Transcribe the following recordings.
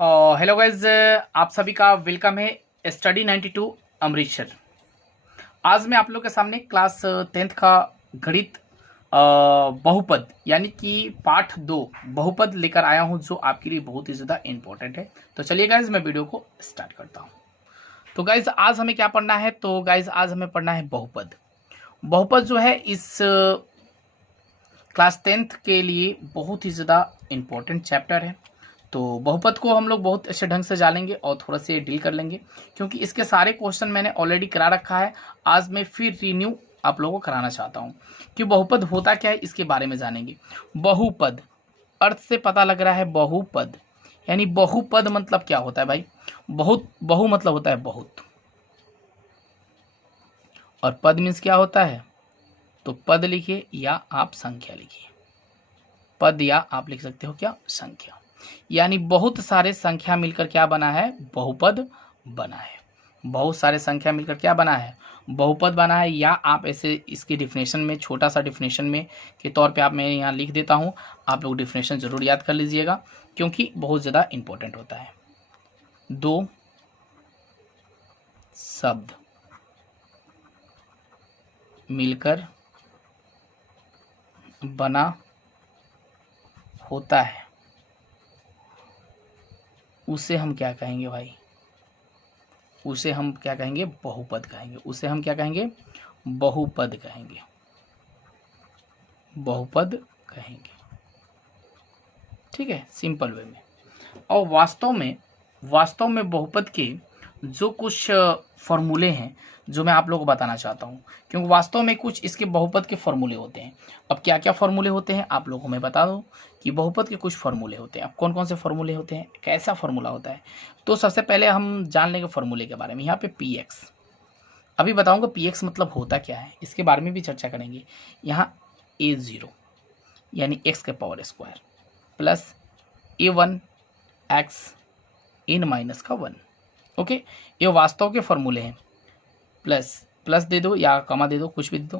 Hello guys, आप सभी का वेलकम है स्टडी 92 अमृतसर। आज मैं आप लोग के सामने क्लास 10th का गणित बहुपद यानी कि पाठ 2 बहुपद लेकर आया हूं, जो आपके लिए बहुत ही ज़्यादा इम्पोर्टेंट है। तो चलिए गाइज, मैं वीडियो को स्टार्ट करता हूं। तो गाइज, आज हमें क्या पढ़ना है? तो गाइज, आज हमें पढ़ना है बहुपद। बहुपद जो है इस क्लास 10th के लिए बहुत ही ज़्यादा इम्पोर्टेंट चैप्टर है। तो बहुपद को हम लोग बहुत अच्छे ढंग से जानेंगे और थोड़ा से डील कर लेंगे, क्योंकि इसके सारे क्वेश्चन मैंने ऑलरेडी करा रखा है। आज मैं फिर रिन्यू आप लोगों को कराना चाहता हूँ कि बहुपद होता क्या है, इसके बारे में जानेंगे। बहुपद अर्थ से पता लग रहा है, बहुपद यानी बहुपद मतलब क्या होता है भाई? बहु मतलब होता है बहुत, और पद मीन्स क्या होता है? तो पद लिखिए या आप संख्या लिखिए। पद या आप लिख सकते हो क्या? संख्या। यानी बहुत सारे संख्या मिलकर क्या बना है? बहुपद बना है। बहुत सारे संख्या मिलकर क्या बना है? बहुपद बना है। या आप ऐसे इसकी डिफिनेशन में, छोटा सा डिफिनेशन में के तौर पे आप मैं यहाँ लिख देता हूँ, आप लोग डिफिनेशन जरूर याद कर लीजिएगा, क्योंकि बहुत ज़्यादा इंपॉर्टेंट होता है। दो शब्द मिलकर बना होता है, उसे हम क्या कहेंगे भाई? उसे हम क्या कहेंगे? बहुपद कहेंगे। उसे हम क्या कहेंगे? बहुपद कहेंगे। बहुपद कहेंगे, ठीक है, सिंपल वे में। और वास्तव में बहुपद के जो कुछ फॉर्मूले हैं, जो मैं आप लोगों को बताना चाहता हूँ, क्योंकि वास्तव में कुछ इसके बहुपद के फॉर्मूले होते हैं। अब क्या क्या फॉर्मूले होते हैं आप लोगों को मैं बता दूं कि बहुपद के कुछ फॉर्मूले होते हैं। अब कौन कौन से फॉर्मूले होते हैं, कैसा फॉर्मूला होता है? तो सबसे पहले हम जान लेंगे फॉर्मूले के बारे में। यहाँ पे पी एक्स, अभी बताऊंगा पी एक्स मतलब होता क्या है, इसके बारे में भी चर्चा करेंगे। यहाँ A0 यानी एक्स के power square plus A1 x n minus का 1। ओके, ये वास्तव के फॉर्मूले हैं। प्लस प्लस दे दो या कमा दे दो, कुछ भी दे दो,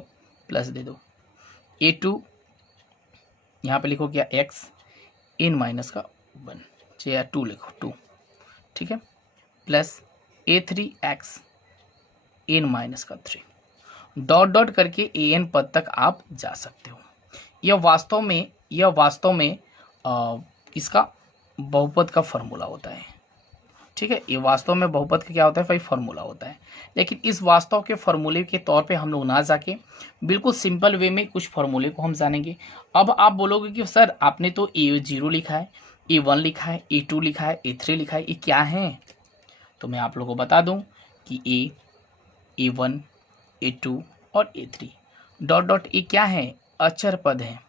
प्लस दे दो। A2 यहाँ पे लिखो क्या? एक्स इन माइनस का 1, या 2 लिखो, 2, ठीक है, plus A3 x n minus का 3, डॉट डॉट करके an पद तक आप जा सकते हो। यह वास्तव में इसका बहुपद का फॉर्मूला होता है, ठीक है। ये वास्तव में बहुपद का क्या होता है भाई? फॉर्मूला होता है। लेकिन इस वास्तव के फॉर्मूले के तौर पे हम लोग ना जाके बिल्कुल सिंपल वे में कुछ फॉर्मूले को हम जानेंगे। अब आप बोलोगे कि सर आपने तो A0 लिखा है, A1 लिखा है, A2 लिखा है, A3 लिखा है, ये क्या है? तो मैं आप लोगों को बता दूं कि A1, A2 और A3 डॉट डॉट ये क्या है? अचर पद है।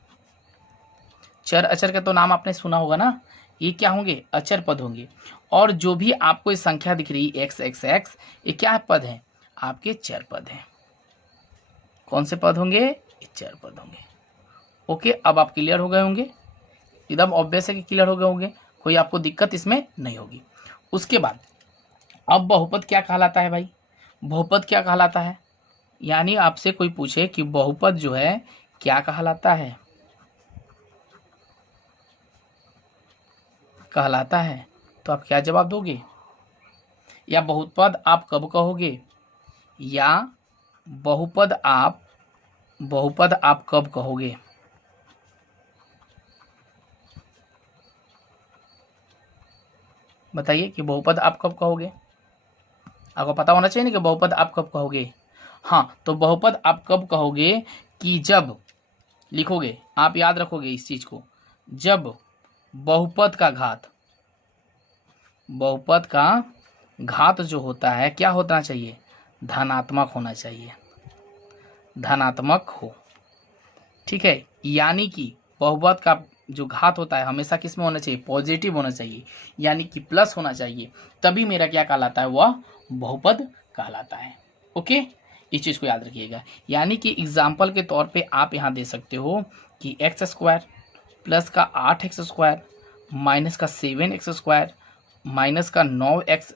चर अचर का तो नाम आपने सुना होगा ना, ये क्या होंगे? अचर पद होंगे। और जो भी आपको ये संख्या दिख रही है एक्स एक्स एक्स, ये क्या पद है? आपके चर पद हैं। कौन से पद होंगे? ये चर पद होंगे। ओके, अब आप क्लियर हो गए होंगे, एकदम ऑब्वियस है कि क्लियर हो गए होंगे, कोई आपको दिक्कत इसमें नहीं होगी। उसके बाद अब बहुपद क्या कहलाता है भाई? बहुपद क्या कहलाता है? यानी आपसे कोई पूछे कि बहुपद जो है क्या कहलाता है, कहलाता है, तो आप क्या जवाब दोगे? या बहुपद आप कब कहोगे? या बहुपद आप कब कहोगे? बताइए कि बहुपद आप कब कहोगे? आपको पता होना चाहिए ना कि बहुपद आप कब कहोगे। हाँ, तो बहुपद आप कब कहोगे? कि जब लिखोगे, आप याद रखोगे इस चीज को, जब बहुपद का घात जो होता है क्या होना चाहिए? धनात्मक होना चाहिए, धनात्मक हो, ठीक है। यानी कि बहुपद का जो घात होता है हमेशा किस में होना चाहिए? पॉजिटिव होना चाहिए, यानी कि प्लस होना चाहिए, तभी मेरा क्या कहलाता है? वह बहुपद कहलाता है। ओके, इस चीज को याद रखिएगा। यानी कि एग्जाम्पल के तौर पे आप यहाँ दे सकते हो कि एक्स स्क्वायर प्लस का 8x स्क्वायर माइनस का 7x स्क्वायर माइनस का 9x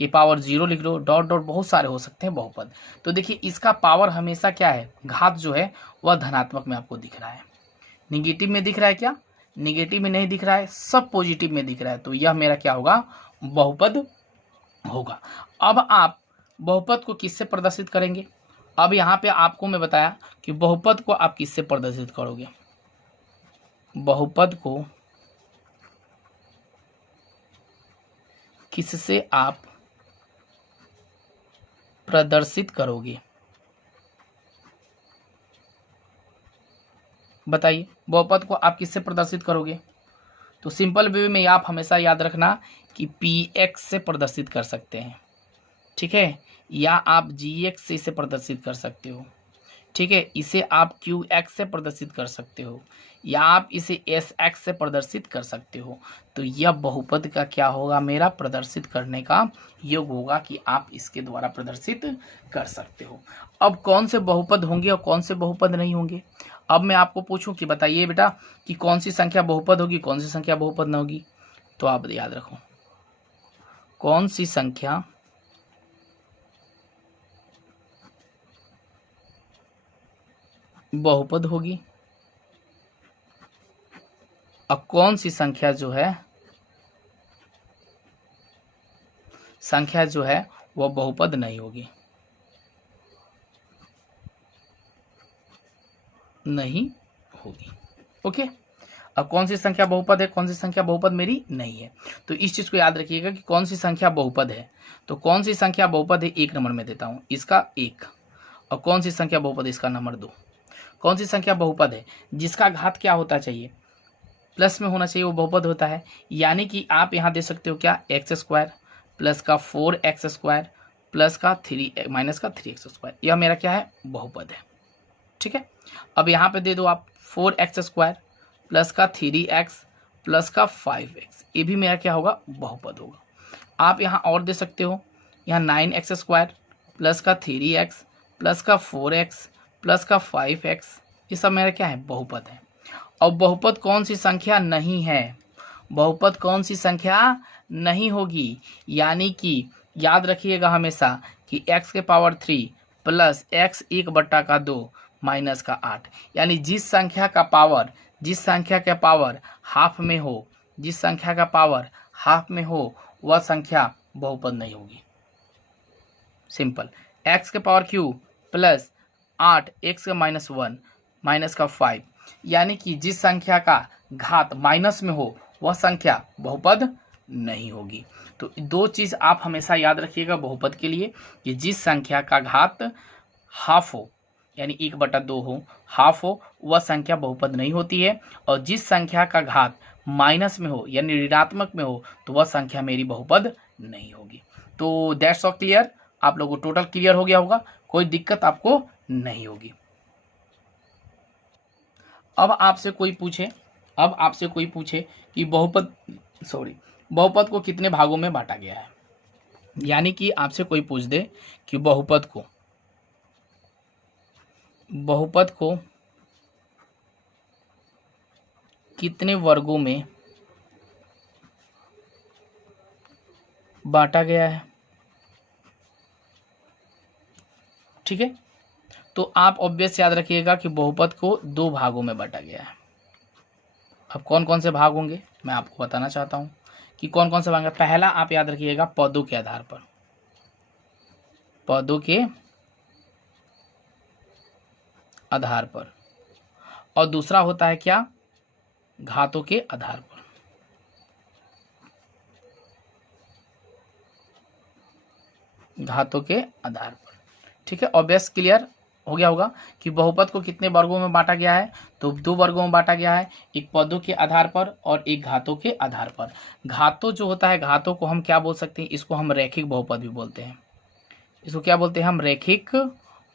की पावर 0 लिख लो, डॉट डॉट, बहुत सारे हो सकते हैं बहुपद। तो देखिए इसका पावर हमेशा क्या है? घात जो है वह धनात्मक में आपको दिख रहा है, निगेटिव में दिख रहा है क्या? निगेटिव में नहीं दिख रहा है, सब पॉजिटिव में दिख रहा है, तो यह मेरा क्या होगा, बहुपद होगा। अब आप बहुपद को किससे प्रदर्शित करेंगे? अब यहाँ पे आपको मैं बताया कि बहुपद को आप किससे प्रदर्शित करोगे। बहुपद को किससे आप प्रदर्शित करोगे, बताइए। बहुपद को आप किससे प्रदर्शित करोगे? तो सिंपल वे में आप हमेशा याद रखना कि px से प्रदर्शित कर सकते हैं, ठीक है, या आप gx से इसे प्रदर्शित कर सकते हो, ठीक है, इसे आप qx से प्रदर्शित कर सकते हो, या आप इसे sx से प्रदर्शित कर सकते हो। तो यह बहुपद का क्या होगा, मेरा प्रदर्शित करने का योग होगा कि आप इसके द्वारा प्रदर्शित कर सकते हो। अब कौन से बहुपद होंगे और कौन से बहुपद नहीं होंगे? अब मैं आपको पूछूं कि बताइए बेटा कि कौन सी संख्या बहुपद होगी, कौन सी संख्या बहुपद न होगी, तो आप याद रखो कौन सी संख्या बहुपद होगी और कौन सी संख्या जो है वह बहुपद नहीं होगी, नहीं होगी। ओके, अब कौन सी संख्या बहुपद है, कौन सी संख्या बहुपद मेरी नहीं है, तो इस चीज को याद रखिएगा कि कौन सी संख्या बहुपद है। तो कौन सी संख्या बहुपद है, एक नंबर में देता हूं, इसका 1, और कौन सी संख्या बहुपद है, इसका नंबर 2। कौन सी संख्या बहुपद है, जिसका घात क्या होता चाहिए, प्लस में होना चाहिए, वो बहुपद होता है। यानी कि आप यहाँ दे सकते हो क्या, x² प्लस का 4x² प्लस का 3 माइनस का 3x², यह मेरा क्या है, बहुपद है, ठीक है। अब यहाँ पे दे दो आप 4x² प्लस का 3x प्लस का 5x, ये भी मेरा क्या होगा, बहुपद होगा। आप यहाँ और दे सकते हो, यहाँ 9x² प्लस का 3x प्लस का 4x प्लस का 5x, ये सब मेरा क्या है, बहुपद है। और बहुपद कौन सी संख्या नहीं है, बहुपद कौन सी संख्या नहीं होगी, यानी कि याद रखिएगा हमेशा कि x के पावर 3 प्लस x 1/2 माइनस का 8, यानी जिस संख्या का पावर हाफ में हो, जिस संख्या का पावर हाफ में हो वह संख्या बहुपद नहीं होगी। सिंपल, x के पावर क्यूब प्लस 8 x का -1 माइनस का 5, यानी कि जिस संख्या का घात माइनस में हो वह संख्या बहुपद नहीं होगी। तो दो चीज आप हमेशा याद रखिएगा बहुपद के लिए, कि जिस संख्या का घात हाफ हो यानी 1/2 हो, हाफ हो, वह संख्या बहुपद नहीं होती है, और जिस संख्या का घात माइनस में हो यानी ऋणात्मक में हो तो वह संख्या मेरी बहुपद नहीं होगी। तो दैट्स ऑल क्लियर, आप लोगों को टोटल क्लियर हो गया होगा, कोई दिक्कत आपको नहीं होगी। अब आपसे कोई पूछे कि बहुपद को कितने भागों में बांटा गया है, यानी कि आपसे कोई पूछ दे कि बहुपद को कितने वर्गों में बांटा गया है, ठीक है, तो आप ऑब्वियस याद रखिएगा कि बहुपद को 2 भागों में बांटा गया है। अब कौन कौन से भाग होंगे मैं आपको बताना चाहता हूं कि कौन कौन से भाग। पहला आप याद रखिएगा पदों के आधार पर, और दूसरा होता है क्या, घातों के आधार पर। ठीक है, ऑब्वियस क्लियर हो गया होगा कि बहुपद को कितने वर्गों में बांटा गया है, तो 2 वर्गों में बांटा गया है, एक पदों के आधार पर और एक घातों के आधार पर। घातों जो होता है, घातों को हम क्या बोल सकते हैं, इसको हम रैखिक बहुपद भी बोलते हैं। इसको क्या बोलते हैं, हम रैखिक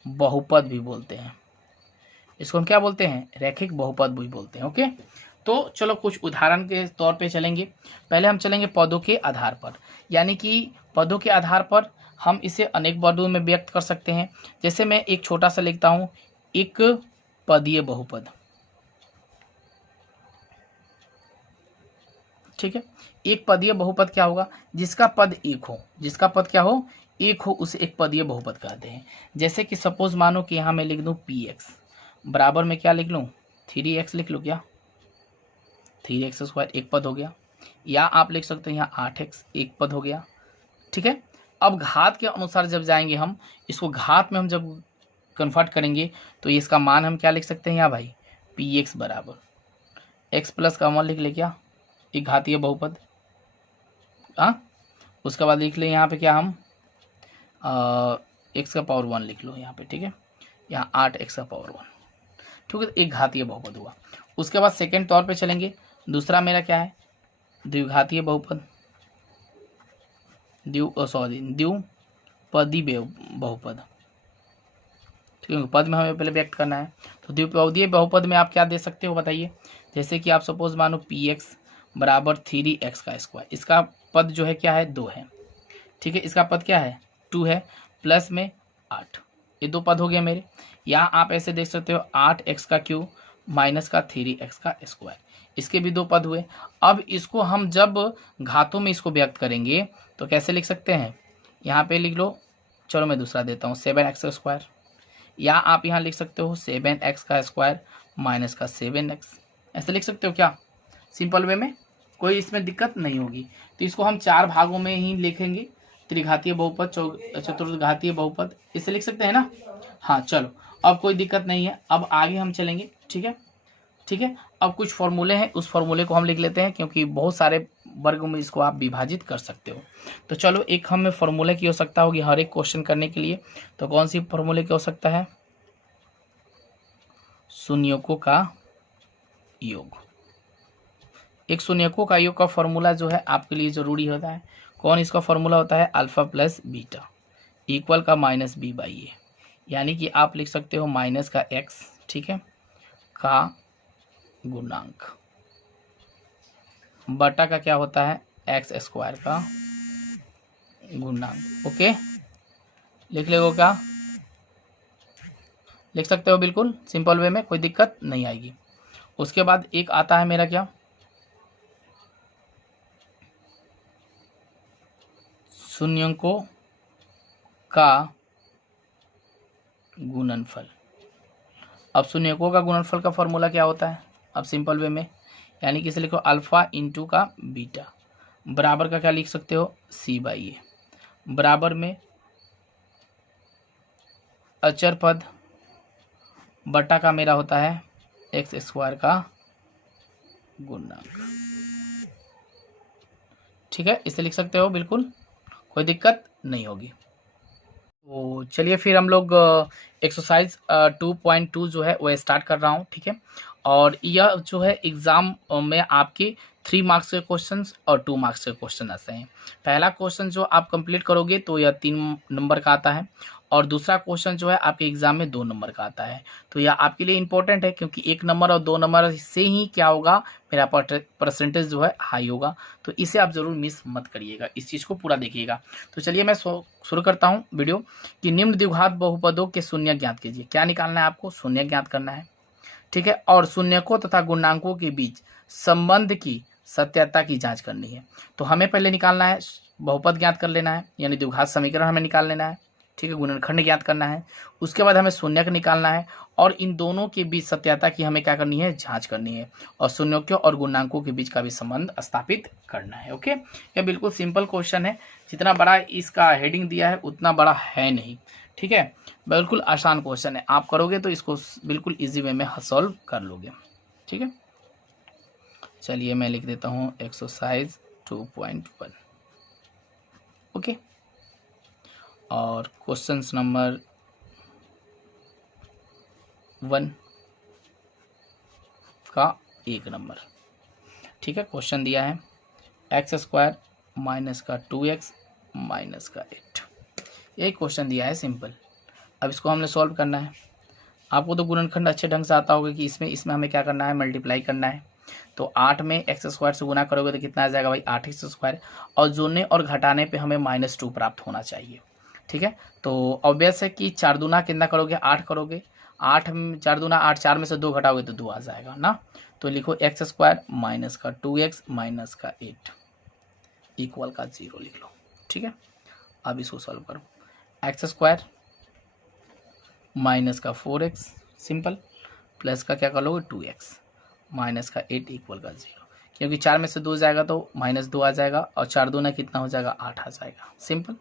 बहुपद भी बोलते हैं। इसको हम क्या बोलते हैं, रैखिक बहुपद भी बोलते हैं। ओके, तो चलो कुछ उदाहरण के तौर पे चलेंगे। पहले हम चलेंगे पदों के आधार पर, यानी कि पदों के आधार पर हम इसे अनेक वर्गों में व्यक्त कर सकते हैं। जैसे मैं एक छोटा सा लिखता हूं, एक पदीय बहुपद, ठीक है। एक पदीय बहुपद क्या होगा, जिसका पद एक हो, जिसका पद क्या हो, एक हो, उसे एक पदीय बहुपद कहते हैं। जैसे कि सपोज मानो कि यहां मैं लिख दूं px बराबर में क्या लिख लूं, 3x लिख लूं क्या, 3x² एक पद हो गया, या आप लिख सकते हैं यहाँ 8x एक पद हो गया। ठीक है, अब घात के अनुसार जब जाएंगे हम इसको घात में हम जब कन्वर्ट करेंगे तो ये इसका मान हम क्या लिख सकते हैं यहाँ भाई, px बराबर x प्लस का 1 लिख ले क्या, एक घातीय बहुपद। हाँ, उसके बाद लिख ले यहाँ पे क्या हम x का पावर 1 लिख लो यहाँ पे। ठीक है, यहाँ 8x का पावर 1। ठीक है, एक घातीय बहुपद हुआ। उसके बाद सेकेंड तौर पे चलेंगे, दूसरा मेरा क्या है, द्विघातीय बहुपद, द्विपदी बहुपद। ठीक है, पद में हमें पहले व्यक्त करना है। तो द्विपदीय बहुपद में आप क्या दे सकते हो बताइए, जैसे कि आप सपोज मानो px बराबर 3x का स्क्वायर, इसका पद जो है क्या है 2 है। ठीक है, इसका पद क्या है 2 है, प्लस में 8, ये 2 पद हो गए मेरे। या आप ऐसे देख सकते हो 8x का क्यूब माइनस का 3x का स्क्वायर, इसके भी 2 पद हुए। अब इसको हम जब घातों में इसको व्यक्त करेंगे तो कैसे लिख सकते हैं, यहाँ पे लिख लो, चलो मैं दूसरा देता हूँ 7x का स्क्वायर, या आप यहाँ लिख सकते हो 7x का स्क्वायर माइनस का 7x, ऐसे लिख सकते हो क्या, सिंपल वे में, कोई इसमें दिक्कत नहीं होगी। तो इसको हम 4 भागों में ही लिखेंगे, त्रिघातीय बहुपद, चतुर्घातीय बहुपद, इसे लिख सकते हैं ना। हाँ चलो, अब कोई दिक्कत नहीं है, अब आगे हम चलेंगे। ठीक है, ठीक है, अब कुछ फॉर्मूले हैं, उस फॉर्मूले को हम लिख लेते हैं, क्योंकि बहुत सारे वर्ग में इसको आप विभाजित कर सकते हो। तो चलो, एक हमें फॉर्मूले की आवश्यकता होगी हर एक क्वेश्चन करने के लिए। तो कौन सी फॉर्मूले की आवश्यकता है, शून्यकों का योग। एक शून्यकों का योग का फॉर्मूला जो है आपके लिए जरूरी होता है। कौन इसका फॉर्मूला होता है, अल्फा प्लस बीटा इक्वल का माइनस बी बाई ए, यानी कि आप लिख सकते हो माइनस का x, ठीक है, का गुणांक बटा का क्या होता है x स्क्वायर का गुणांक। ओके, लिख लेगो क्या, लिख सकते हो बिल्कुल सिंपल वे में, कोई दिक्कत नहीं आएगी। उसके बाद एक आता है मेरा क्या, शून्यकों का गुणनफल। अब शून्यकों का गुणनफल का फॉर्मूला क्या होता है, अब सिंपल वे में, यानी कि इसे लिखो अल्फा इंटू का बीटा बराबर का क्या लिख सकते हो c बाई ए, बराबर में अचर पद बटा का मेरा होता है x स्क्वायर का गुणांक। ठीक है, इसे लिख सकते हो बिल्कुल, कोई दिक्कत नहीं होगी। तो चलिए फिर हम लोग एक्सरसाइज 2.2 जो है वो स्टार्ट कर रहा हूँ। ठीक है, और यह जो है एग्ज़ाम में आपके 3 मार्क्स के क्वेश्चंस और 2 मार्क्स के क्वेश्चन आते हैं। पहला क्वेश्चन जो आप कंप्लीट करोगे तो यह 3 नंबर का आता है, और दूसरा क्वेश्चन जो है आपके एग्जाम में 2 नंबर का आता है। तो यह आपके लिए इंपॉर्टेंट है, क्योंकि 1 नंबर और 2 नंबर से ही क्या होगा, मेरा परसेंटेज जो है हाई होगा। तो इसे आप ज़रूर मिस मत करिएगा, इस चीज़ को पूरा देखिएगा। तो चलिए मैं शुरू करता हूँ वीडियो कि निम्न द्विघात बहुपदों के शून्य ज्ञात कीजिए। क्या निकालना है आपको, शून्य ज्ञात करना है। ठीक है, और शून्यकों तथा गुणांकों के बीच संबंध की सत्यता की जांच करनी है। तो हमें पहले निकालना है बहुपद ज्ञात कर लेना है, यानी द्विघात समीकरण हमें निकाल लेना है। ठीक है, गुणनखंड ज्ञात करना है, उसके बाद हमें शून्यक निकालना है, और इन दोनों के बीच सत्यता की हमें क्या करनी है, जांच करनी है, और शून्यकों और गुणांकों के बीच का भी संबंध स्थापित करना है। ओके, यह बिल्कुल सिंपल क्वेश्चन है, जितना बड़ा इसका हेडिंग दिया है उतना बड़ा है नहीं। ठीक है, बिल्कुल आसान क्वेश्चन है, आप करोगे तो इसको बिल्कुल इजी वे में सॉल्व कर लोगे। ठीक है, चलिए मैं लिख देता हूँ एक्सरसाइज 2.1। ओके, और क्वेश्चन नंबर 1 का 1 नंबर। ठीक है, क्वेश्चन दिया है x स्क्वायर माइनस का 2x माइनस का 8, यही क्वेश्चन दिया है सिंपल। अब इसको हमने सॉल्व करना है। आपको तो गुणनखंड अच्छे ढंग से आता होगा कि इसमें हमें क्या करना है, मल्टीप्लाई करना है। तो 8 में x स्क्वायर से गुना करोगे तो कितना आ जाएगा भाई, 8x स्क्वायर, और जोड़ने और घटाने पे हमें -2 प्राप्त होना चाहिए। ठीक है, तो ऑब्वियस है कि 4 दूना कितना करोगे, 8 करोगे, 8 में 4 दूना 8, 4 में से 2 घटाओगे तो 2 आ जाएगा ना। तो लिखो x स्क्वायर माइनस का 2x माइनस का 8 इक्वल का 0 लिख लो। ठीक है, अब इसको सॉल्व करो, x स्क्वायर माइनस का 4x सिंपल, प्लस का क्या कर लोगे 2x माइनस का 8 इक्वल का 0। क्योंकि 4 में से 2 जाएगा तो -2 आ जाएगा और 4 दूना कितना हो जाएगा 8 आ जाएगा, सिंपल।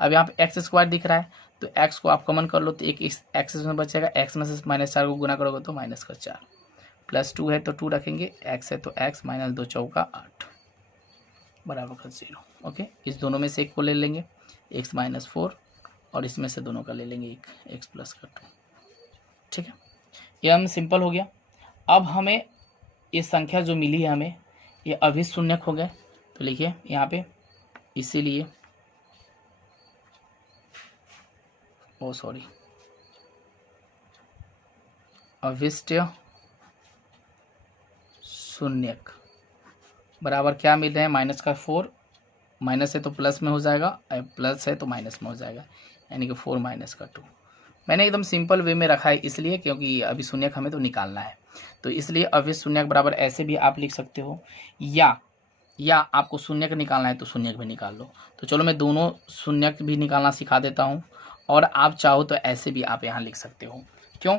अब यहाँ पे x² दिख रहा है तो x को आप कॉमन कर लो तो एक x में बच जाएगा, x में से -4 को गुना करोगे तो -4 +2 है तो 2 रखेंगे, x है तो x -2 चौका 8 बराबर का 0। ओके, इस दोनों में से एक को ले लेंगे x -4 और इसमें से दोनों का ले लेंगे एक x + 2। ठीक है, ये हम सिंपल हो गया। अब हमें ये संख्या जो मिली है हमें ये अभिशून्यक हो गए, तो लिखिए यहाँ पे इसीलिए अभिष्ट शून्यक बराबर क्या मिल रहे हैं -4, माइनस है तो प्लस में हो जाएगा, प्लस है तो माइनस में हो जाएगा, यानी कि 4 - 2। मैंने एकदम सिंपल वे में रखा है इसलिए क्योंकि अभिशून्यक हमें तो निकालना है, तो इसलिए अभिशून्यक बराबर ऐसे भी आप लिख सकते हो, या आपको शून्यक निकालना है तो शून्यक भी निकाल लो। तो चलो मैं दोनों शून्यक भी निकालना सिखा देता हूँ, और आप चाहो तो ऐसे भी आप यहाँ लिख सकते हो। क्यों?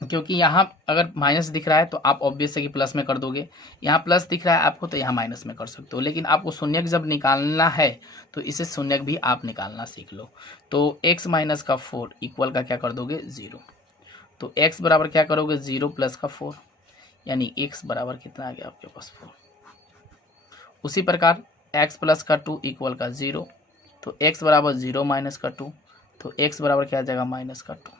क्योंकि यहाँ अगर माइनस दिख रहा है तो आप ऑब्वियस है कि प्लस में कर दोगे, यहाँ प्लस दिख रहा है आपको तो यहाँ माइनस में कर सकते हो, लेकिन आपको शून्यक जब निकालना है तो इसे शून्यक भी आप निकालना सीख लो। तो x - 4 इक्वल का क्या कर दोगे 0, तो x बराबर क्या करोगे 0 + 4, यानी x बराबर कितना आ गया आपके पास 4। उसी प्रकार x + 2 इक्वल का 0, तो x बराबर 0 - 2, तो x बराबर क्या आ जाएगा -2।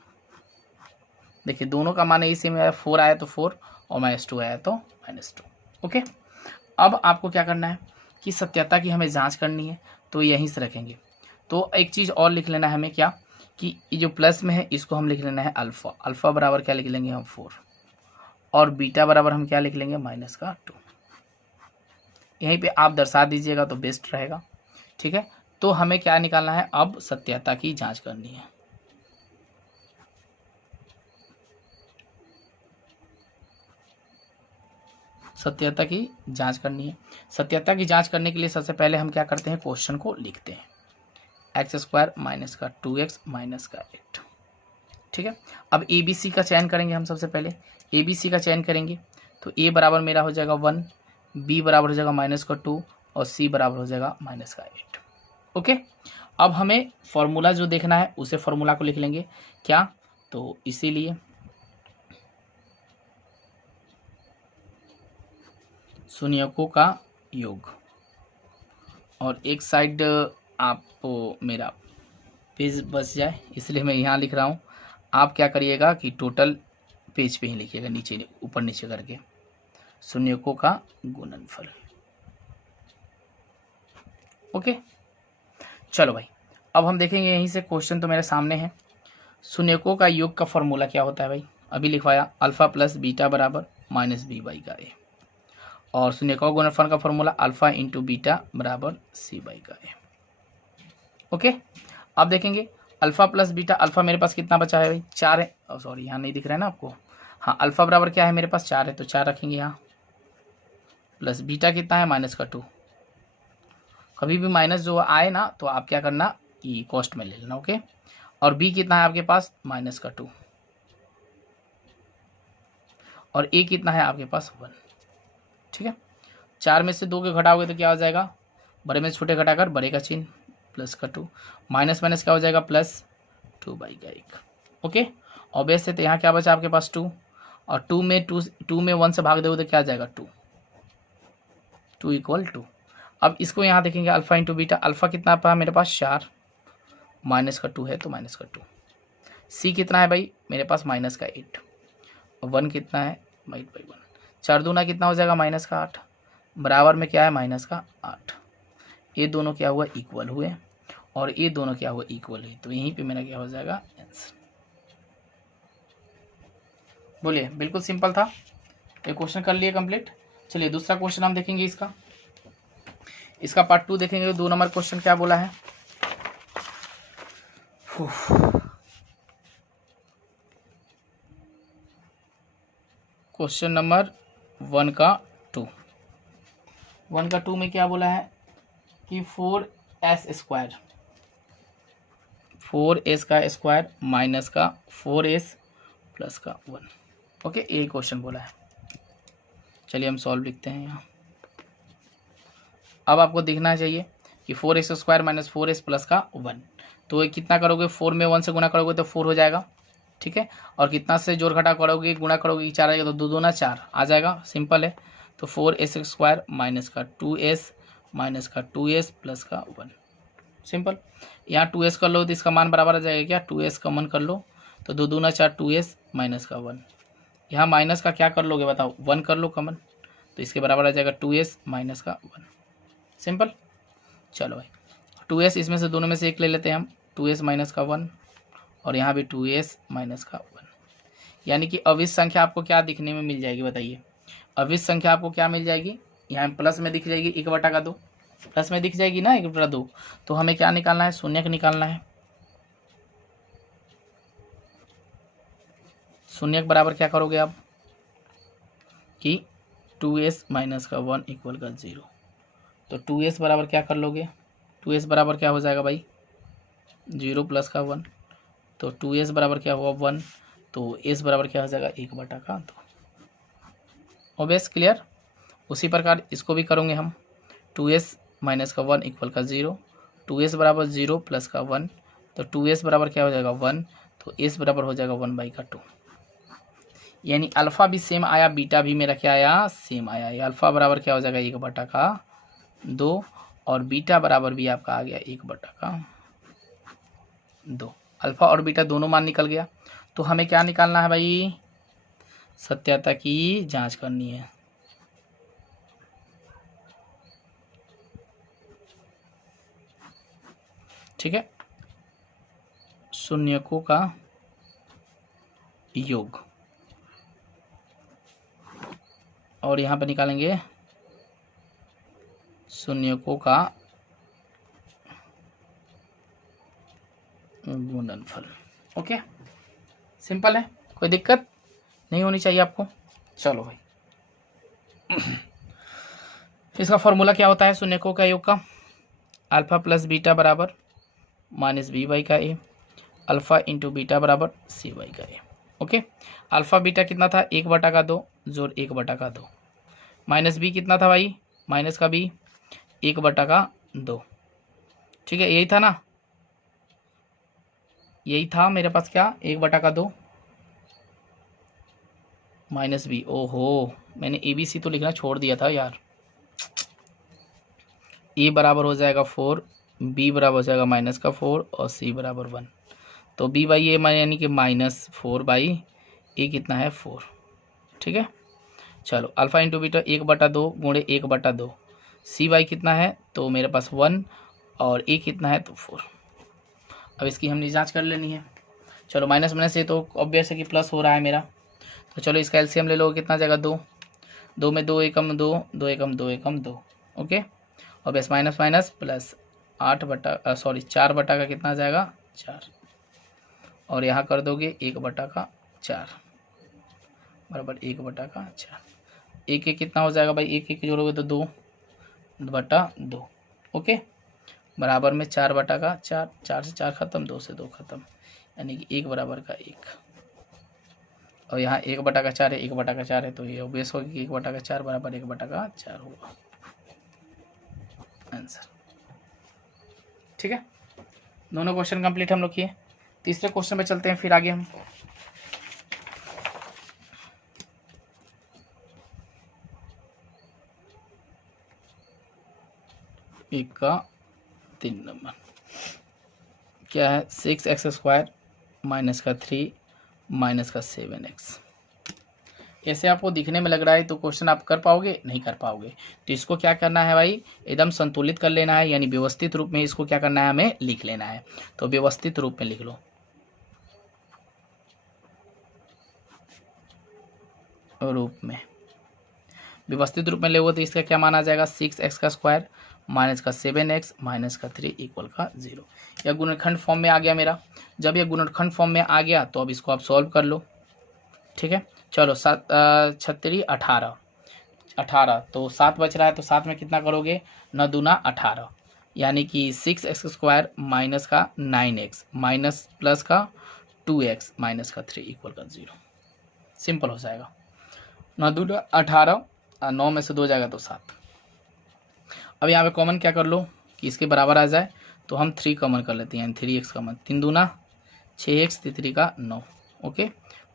देखिए दोनों का मान इसी में 4 आया तो 4 और -2 आया तो -2। ओके, अब आपको क्या करना है कि सत्यता की हमें जांच करनी है, तो यहीं से रखेंगे। तो एक चीज़ और लिख लेना है हमें, क्या कि ये जो प्लस में है इसको हम लिख लेना है अल्फ़ा। अल्फ़ा बराबर क्या लिख लेंगे हम 4, और बीटा बराबर हम क्या लिख लेंगे -2। यहीं पे आप दर्शा दीजिएगा तो बेस्ट रहेगा। ठीक है, तो हमें क्या निकालना है, अब सत्यता की जांच करनी है। सत्यता की जांच करनी है। सत्यता की जांच करने के लिए सबसे पहले हम क्या करते हैं, क्वेश्चन को लिखते हैं, x² - 2x - 8। ठीक है, अब ABC का चयन करेंगे हम। सबसे पहले ABC का चयन करेंगे तो A बराबर मेरा हो जाएगा 1, B बराबर हो जाएगा -2 और C बराबर हो जाएगा -8। ओके, अब हमें फॉर्मूला जो देखना है उसे फॉर्मूला को लिख लेंगे, क्या, तो इसीलिए शून्यकों का योग, और एक साइड आपको मेरा पेज बच जाए इसलिए मैं यहाँ लिख रहा हूँ। आप क्या करिएगा कि टोटल पेज पे ही लिखिएगा, नीचे ऊपर नीचे करके, शून्यकों का गुणनफल। ओके, चलो भाई, अब हम देखेंगे यहीं से क्वेश्चन तो मेरे सामने है। शून्यकों का योग का फॉर्मूला क्या होता है भाई, अभी लिखवाया, अल्फा + बीटा बराबर -b/a, और शून्यकों गुणनफल का फॉर्मूला अल्फा × बीटा बराबर c/a। ओके, अब देखेंगे अल्फा + बीटा, अल्फा मेरे पास कितना बचा है भाई 4 है, सॉरी यहाँ नहीं दिख रहा है ना आपको, हाँ अल्फा बराबर क्या है मेरे पास 4 है, तो 4 रखेंगे यहाँ, प्लस बीटा कितना है -2। कभी भी माइनस जो आए ना तो आप क्या करना, ये कॉस्ट में ले लेना। ओके, और बी कितना है आपके पास -2, और ए कितना है आपके पास 1। ठीक है, 4 में से 2 के घटाओगे तो क्या हो जाएगा, बड़े में छोटे घटाकर बड़े का चिन्ह +2, माइनस माइनस क्या हो जाएगा +2/1। ओके, ऑब्वियस है, तो यहाँ क्या बचा आपके पास 2, और 2 में 1 से भाग दोगे तो क्या आ जाएगा 2 = 2। अब इसको यहाँ देखेंगे अल्फा × बीटा, अल्फा कितना पाया मेरे पास 4, -2 है तो -2। सी कितना है भाई मेरे पास -8, और 1 कितना है 8/1, 4 दूना कितना हो जाएगा -8, बराबर में क्या है -8। ये दोनों क्या हुआ इक्वल हुए, और ये दोनों क्या हुआ इक्वल हुई, तो यहीं पे मेरा क्या हो जाएगा आंसर। बोलिए, बिल्कुल सिंपल था, ये क्वेश्चन कर लिए कंप्लीट। चलिए दूसरा क्वेश्चन हम देखेंगे, इसका पार्ट 2 देखेंगे। 2 नंबर क्वेश्चन क्या बोला है, क्वेश्चन नंबर 1 का 2 में क्या बोला है कि 4s² माइनस का 4s प्लस का 1। ओके, यही क्वेश्चन बोला है। चलिए हम सॉल्व लिखते हैं यहाँ। अब आपको दिखना चाहिए कि 4x² माइनस 4s प्लस का 1, तो ये कितना करोगे, 4 में 1 से गुना करोगे तो 4 हो जाएगा, ठीक है। और कितना से जोड़ घटा करोगे, गुणा करोगे 4 आएगा, तो 2 दूना 4 आ जाएगा, सिंपल है। तो 4s² माइनस का 2s माइनस का 2s प्लस का 1, सिंपल। यहाँ 2s कर लो तो इसका मान बराबर आ जाएगा क्या, 2s कॉमन कर लो तो 2 दूना 4 2s माइनस का 1। यहाँ माइनस का क्या कर लोगे बताओ, 1 कर लो कॉमन, तो इसके बराबर आ जाएगा 2s माइनस का 1, सिंपल। चलो भाई 2s इसमें से दोनों में से एक ले लेते हैं हम, 2s माइनस का 1 और यहाँ भी 2s माइनस का 1। यानी कि अविश संख्या आपको क्या दिखने में मिल जाएगी बताइए, अविश संख्या आपको क्या मिल जाएगी, यहाँ प्लस में दिख जाएगी 1/2, प्लस में दिख जाएगी ना 1/2। तो हमें क्या निकालना है, शून्यक निकालना है। शून्यक बराबर क्या करोगे आप कि 2s माइनस का 1 इक्वल का 0, तो 2s बराबर क्या कर लोगे, 2s बराबर क्या हो जाएगा भाई 0 प्लस का 1, तो 2s बराबर क्या हुआ 1, तो s बराबर क्या हो जाएगा 1/2। Obvious, clear. उसी प्रकार इसको भी करोगे हम, 2s माइनस का 1 इक्वल का 0, 2s बराबर 0 प्लस का 1, तो 2s बराबर क्या हो जाएगा 1, तो s बराबर हो जाएगा 1/2। यानी अल्फ़ा भी सेम आया, बीटा भी मेरा क्या आया, सेम आया। ये अल्फ़ा बराबर क्या हो जाएगा 1/2 और बीटा बराबर भी आपका आ गया 1/2। अल्फ़ा और बीटा दोनों मान निकल गया। तो हमें क्या निकालना है भाई, सत्यता की जांच करनी है। ठीक है, शून्यकों का योग, और यहाँ पे निकालेंगे शून्यकों का गुणनफल। ओके, सिंपल है, कोई दिक्कत नहीं होनी चाहिए आपको। चलो भाई इसका फॉर्मूला क्या होता है शून्यकों का योग का, अल्फा प्लस बीटा बराबर माइनस b का a, अल्फा इंटू बीटा बराबर c का a। ओके, अल्फा बीटा कितना था 1/2 जोड़ 1/2, माइनस b कितना था भाई, माइनस का b 1/2। ठीक है, यही था ना, यही था मेरे पास क्या 1/2 माइनस b। ओहो, मैंने ABC तो लिखना छोड़ दिया था यार। a बराबर हो जाएगा 4, b बराबर हो जाएगा माइनस का 4 और c बराबर 1, तो b बाई ए यानी कि -4 बाई ए कितना है 4। ठीक है, चलो अल्फा इंटू बीटा 1/2 गुणे 1/2, सी बाई कितना है तो मेरे पास 1 और ए कितना है तो 4। अब इसकी हमने जांच कर लेनी है। चलो माइनस माइनस से तो ऑब्वियस है कि प्लस हो रहा है मेरा, तो चलो इसका एलसीएम ले लो, कितना जाएगा 2, 2 में 2 एकम 2, 2 एकम 2 एकम 2। ओके, और बस माइनस माइनस प्लस 4 बटा का कितना जाएगा 4, और यहाँ कर दोगे 1/4 बराबर 1/4। एक एक कितना हो जाएगा भाई, एक एक जोड़ोगे तो 2/2। ओके, बराबर में 4/4, 4 से 4 खत्म, 2 से 2 खत्म, यानी कि 1 बराबर का 1। और यहाँ 1/4 है, 1/4 है, तो ये ऑब्वियस होगी कि 1/4 बराबर 1/4 होगा आंसर। ठीक है, दोनों क्वेश्चन कंप्लीट हम लोग किए। तीसरे क्वेश्चन में चलते हैं फिर आगे हम। एक का 3 नंबर क्या है, 6x² माइनस का 3 माइनस का 7x। ऐसे आपको दिखने में लग रहा है तो क्वेश्चन आप कर पाओगे, नहीं कर पाओगे। तो इसको क्या करना है भाई, एकदम संतुलित कर लेना है, यानी व्यवस्थित रूप में इसको क्या करना है, हमें लिख लेना है। तो व्यवस्थित रूप में लिख लो, रूप में व्यवस्थित रूप में ले तो इसका क्या माना जाएगा, 6x² माइनस का 7x माइनस का 3 इक्वल का 0। यह गुणनखंड फॉर्म में आ गया मेरा। जब यह गुणनखंड फॉर्म में आ गया तो अब इसको आप सॉल्व कर लो। ठीक है, चलो 7 36 18, तो 7 बच रहा है, तो 7 में कितना करोगे 9 दूना 18, यानी कि 6x² माइनस का 9x माइनस प्लस का 2x माइनस का 3 इक्वल का 0। सिंपल हो जाएगा, 9 दूना 18, 9 में से 2 जाएगा तो 7। अब यहाँ पे कॉमन क्या कर लो कि इसके बराबर आ जाए, तो हम 3 कॉमन कर लेते हैं, 3x कॉमन, 3 दूना 6x, 3 का 9। ओके,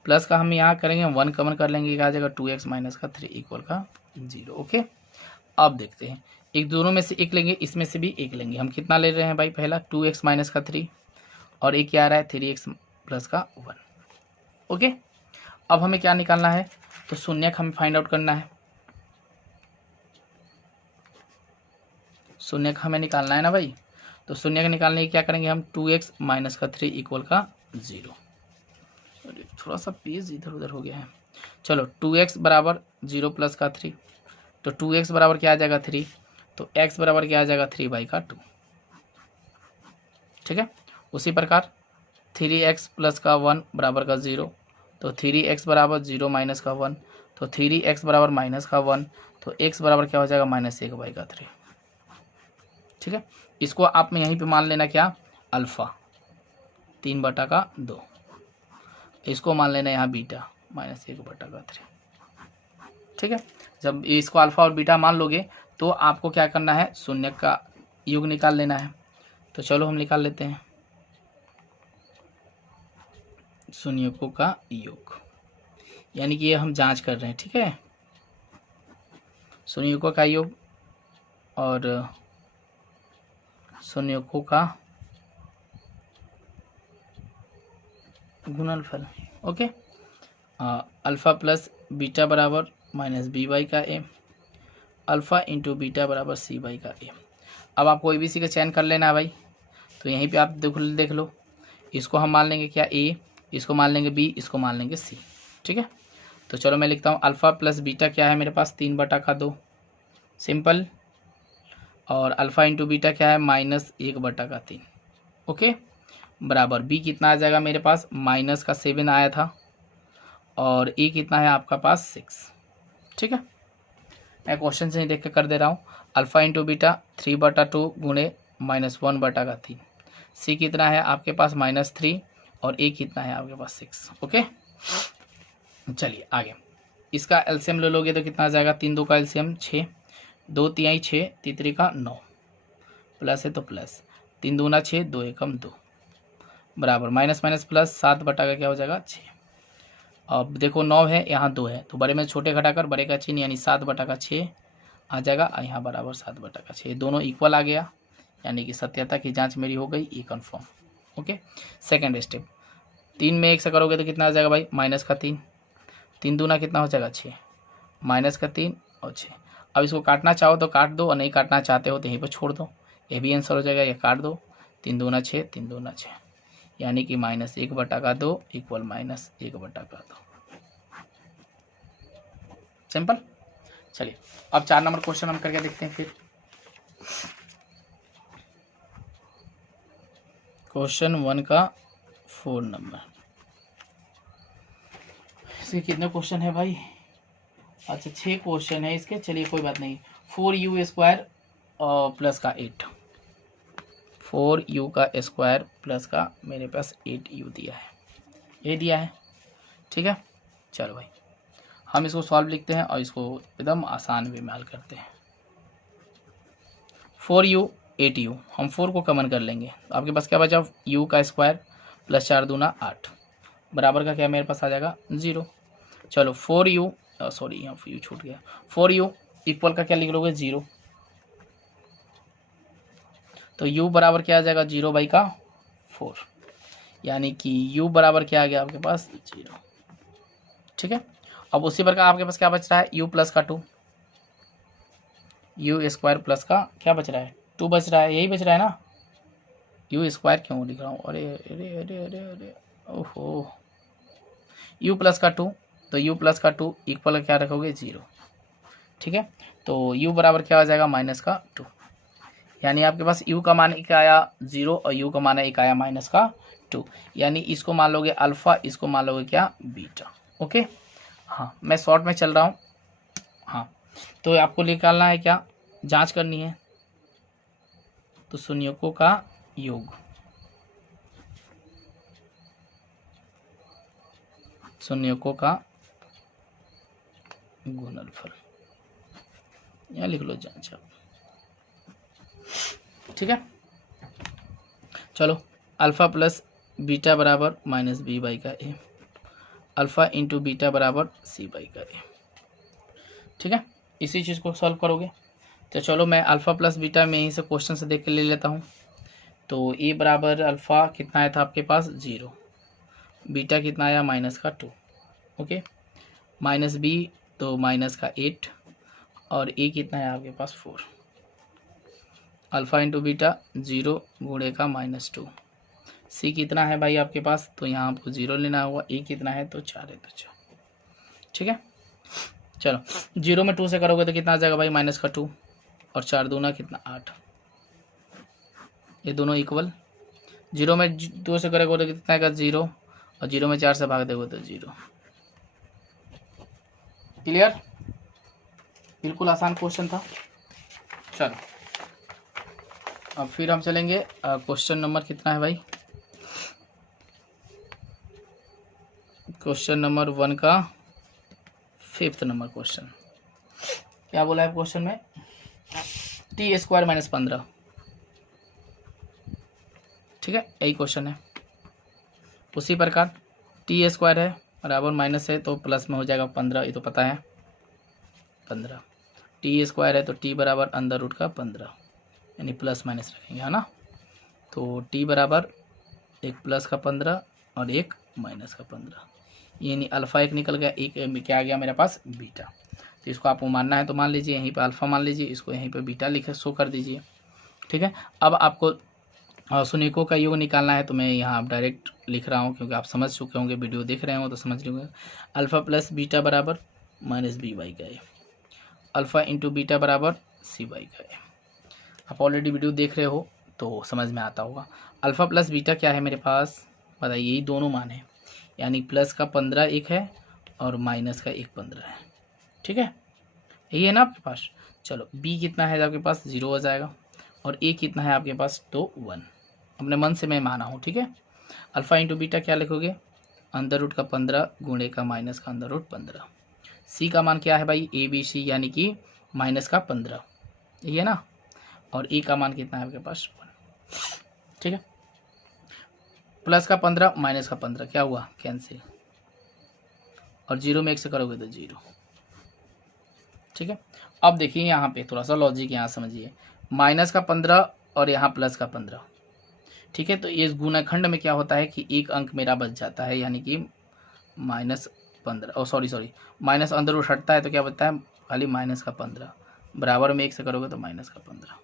प्लस का हम यहाँ करेंगे 1 कॉमन कर लेंगे, क्या आ जाएगा 2x माइनस का 3 इक्वल का 0। ओके, अब देखते हैं, एक दोनों में से एक लेंगे, इसमें से भी एक लेंगे। हम कितना ले रहे हैं भाई, पहला 2x माइनस का 3 और एक क्या आ रहा है 3x प्लस का 1। ओके, अब हमें क्या निकालना है, तो शून्यक हमें फाइंड आउट करना है, शून्यक हमें निकालना है ना भाई। तो शून्यक निकालने की क्या करेंगे हम, 2x माइनस का 3 इक्वल का 0। अरे थोड़ा सा पेज इधर उधर हो गया है। चलो 2x बराबर 0 प्लस का 3, तो 2x बराबर क्या आ जाएगा 3, तो x बराबर क्या आ जाएगा 3/2। ठीक है, उसी प्रकार 3x प्लस का 1 बराबर का 0, तो 3x बराबर 0 माइनस का 1, तो 3x बराबर माइनस का 1, तो x बराबर क्या हो जाएगा -1/3। ठीक है, इसको आप में यहीं पे मान लेना क्या, अल्फ़ा 3/2, इसको मान लेना यहाँ बीटा -1/3। ठीक है, जब इसको अल्फ़ा और बीटा मान लोगे तो आपको क्या करना है, शून्यक का योग निकाल लेना है। तो चलो हम निकाल लेते हैं शून्यकों का योग, यानी कि ये हम जांच कर रहे हैं। ठीक है, शून्यकों का योग और शून्यकों का गुणनफल। ओके, अल्फ़ा प्लस बीटा बराबर -b का a, अल्फ़ा इंटू बीटा बराबर c का a। अब आप कोई भी सी का चयन कर लेना है भाई। तो यहीं पे आप देख लो, इसको हम मान लेंगे क्या a, इसको मान लेंगे b, इसको मान लेंगे c। ठीक है, तो चलो मैं लिखता हूँ अल्फ़ा प्लस बीटा क्या है मेरे पास 3/2 सिंपल, और अल्फ़ा इंटू बीटा क्या है -1/3। ओके, बराबर b कितना आ जाएगा मेरे पास -7 आया था, और a कितना है आपका पास 6। ठीक है, मैं क्वेश्चन से ही देख के कर दे रहा हूँ। अल्फ़ा इंटू बीटा 3/2 गुणे -1/3, c कितना है आपके पास -3, और a कितना है आपके पास 6। ओके, चलिए आगे, इसका एलसीएम ले लोगे तो कितना आ जाएगा, 3 2 का एलसीएम 6, 2 3 6, 3 का 9, प्लस है तो प्लस, 3 दूना 6, 2 एकम 2, बराबर माइनस माइनस प्लस 7 का क्या हो जाएगा 6। अब देखो 9 है, यहाँ 2 है, तो बड़े में छोटे घटाकर बड़े का चिन्ह, यानी 7/6 आ जाएगा, और यहाँ बराबर 7/6, दोनों इक्वल आ गया, यानी कि सत्यता की जांच मेरी हो गई, ये कन्फर्म। ओके, सेकेंड स्टेप, 3 में 1 से करोगे तो कितना आ जाएगा भाई -3, 3 दूना कितना हो जाएगा 6, -3 और 6। अब इसको काटना चाहो तो काट दो, और नहीं काटना चाहते हो तो यहीं पर छोड़ दो, ये भी आंसर हो जाएगा, ये काट दो, 3 दूना 6, 3 दूना 6, यानी कि -1/2 इक्वल -1/2। सिंपल। चलिए अब 4 नंबर क्वेश्चन हम करके देखते हैं। फिर क्वेश्चन 1 का 4 नंबर, इसके कितने क्वेश्चन है भाई, अच्छा 6 क्वेश्चन है इसके। चलिए कोई बात नहीं, 4u² प्लस का 8, 4u का स्क्वायर प्लस का मेरे पास 8u दिया है, ये दिया है। ठीक है, चलो भाई हम इसको सॉल्व लिखते हैं और इसको एकदम आसान वे में हल करते हैं। 4u 8u, हम 4 को कॉमन कर लेंगे, तो आपके पास क्या बचा, u का स्क्वायर प्लस 4 दूना 8, बराबर का क्या मेरे पास आ जाएगा 0। चलो 4u, सॉरी यहाँ यू छूट गया, 4u इक्वल का क्या लिख लोगे 0, तो u बराबर क्या आ जाएगा 0/4, यानी कि u बराबर क्या आ गया आपके पास 0। ठीक है, अब उसी प्रकार आपके पास क्या बच रहा है, u प्लस का 2, u स्क्वायर प्लस का क्या बच रहा है 2 बच रहा है, यही बच रहा है ना, u स्क्वायर क्यों लिख रहा हूँ, अरे अरे अरे अरे अरे ओहो, u प्लस का 2, तो u प्लस का 2 इक्वल क्या रखोगे 0। ठीक है, तो u बराबर क्या आ जाएगा -2, यानी आपके पास u का मान एक आया 0 और u का मान एक आया -2, यानी इसको मान लोगे अल्फ़ा, इसको मान लोगे क्या बीटा। ओके, हाँ मैं शॉर्ट में चल रहा हूँ। हाँ, तो आपको निकालना है क्या, जांच करनी है, तो शून्यकों का योग, शून्यकों का गुणनफल, यहाँ लिख लो जांच। ठीक है, चलो अल्फ़ा प्लस बीटा बराबर माइनस बी बाई का ए, अल्फ़ा इंटू बीटा बराबर सी बाई का ए। ठीक है, इसी चीज़ को सॉल्व करोगे। तो चलो मैं अल्फ़ा प्लस बीटा में यहीं से क्वेश्चन से देख के ले लेता हूँ। तो ए बराबर अल्फ़ा कितना आया था आपके पास 0, बीटा कितना आया माइनस का 2, ओके, माइनस बी तो माइनस का 8 और ए कितना है आपके पास 4। अल्फ़ा इंटू बीटा 0 गुणे का -2, सी कितना है भाई आपके पास, तो यहाँ आपको 0 लेना होगा, ए कितना है तो 4 है तो 4। ठीक है, चलो 0 में 2 से करोगे तो कितना आ जाएगा भाई माइनस का 2 और 4 दूना कितना 8, ये दोनों इक्वल। 0 में 2 से करोगे तो कितना आएगा 0 और 0 में 4 से भाग दोगे तो 0। क्लियर, बिल्कुल आसान क्वेश्चन था। चलो अब फिर हम चलेंगे क्वेश्चन नंबर कितना है भाई, क्वेश्चन नंबर 1 का 5th नंबर क्वेश्चन। क्या बोला है क्वेश्चन में, टी स्क्वायर माइनस 15। ठीक है, यही क्वेश्चन है। उसी प्रकार टी स्क्वायर है बराबर माइनस है तो प्लस में हो जाएगा 15, ये तो पता है 15। टी स्क्वायर है तो टी बराबर अंदर रूट का 15, यानी प्लस माइनस रखेंगे, है ना। तो टी बराबर एक प्लस का 15 और एक माइनस का 15, यानी अल्फ़ा एक निकल गया, एक क्या आ गया मेरे पास बीटा। तो इसको आपको मानना है तो मान लीजिए, यहीं पे अल्फ़ा मान लीजिए, इसको यहीं पे बीटा लिखे शो कर दीजिए। ठीक है, अब आपको शून्यकों का योग निकालना है तो मैं यहाँ आप डायरेक्ट लिख रहा हूँ क्योंकि आप समझ चुके होंगे, वीडियो देख रहे हो तो समझ लेंगे। अल्फ़ा प्लस बीटा बराबर माइनस बी बाई का ए, अल्फ़ा इंटू बीटा बराबर सी बाई का ए। आप ऑलरेडी वीडियो देख रहे हो तो समझ में आता होगा। अल्फ़ा प्लस बीटा क्या है मेरे पास बताइए, यही दोनों मान है, यानी प्लस का 15 एक है और माइनस का एक 15 है। ठीक है, यही है ना आपके पास। चलो बी कितना है आपके पास 0 हो जाएगा और ए कितना है आपके पास तो 1, अपने मन से मैं माना हूँ। ठीक है, अल्फ़ा इंटू बीटा क्या लिखोगे, अंदर रूट का 15 गुणे का माइनस का अंदर रूट 15। सी का मान क्या है भाई ए बी सी, यानी कि माइनस का 15, ये है ना, और ए का मान कितना है आपके पास 1। ठीक है, प्लस का 15 माइनस का 15 क्या हुआ कैंसिल, और 0 में 1 से करोगे तो 0। ठीक है, अब देखिए यहाँ पे थोड़ा सा लॉजिक यहाँ समझिए, माइनस का 15 और यहाँ प्लस का 15। ठीक है, तो इस गुणनखंड में क्या होता है कि एक अंक मेरा बच जाता है, यानी कि -15, ओ सॉरी माइनस अंदर रूट हटता है तो क्या बचता है खाली माइनस का 15, बराबर में 1 से करोगे तो माइनस का 15।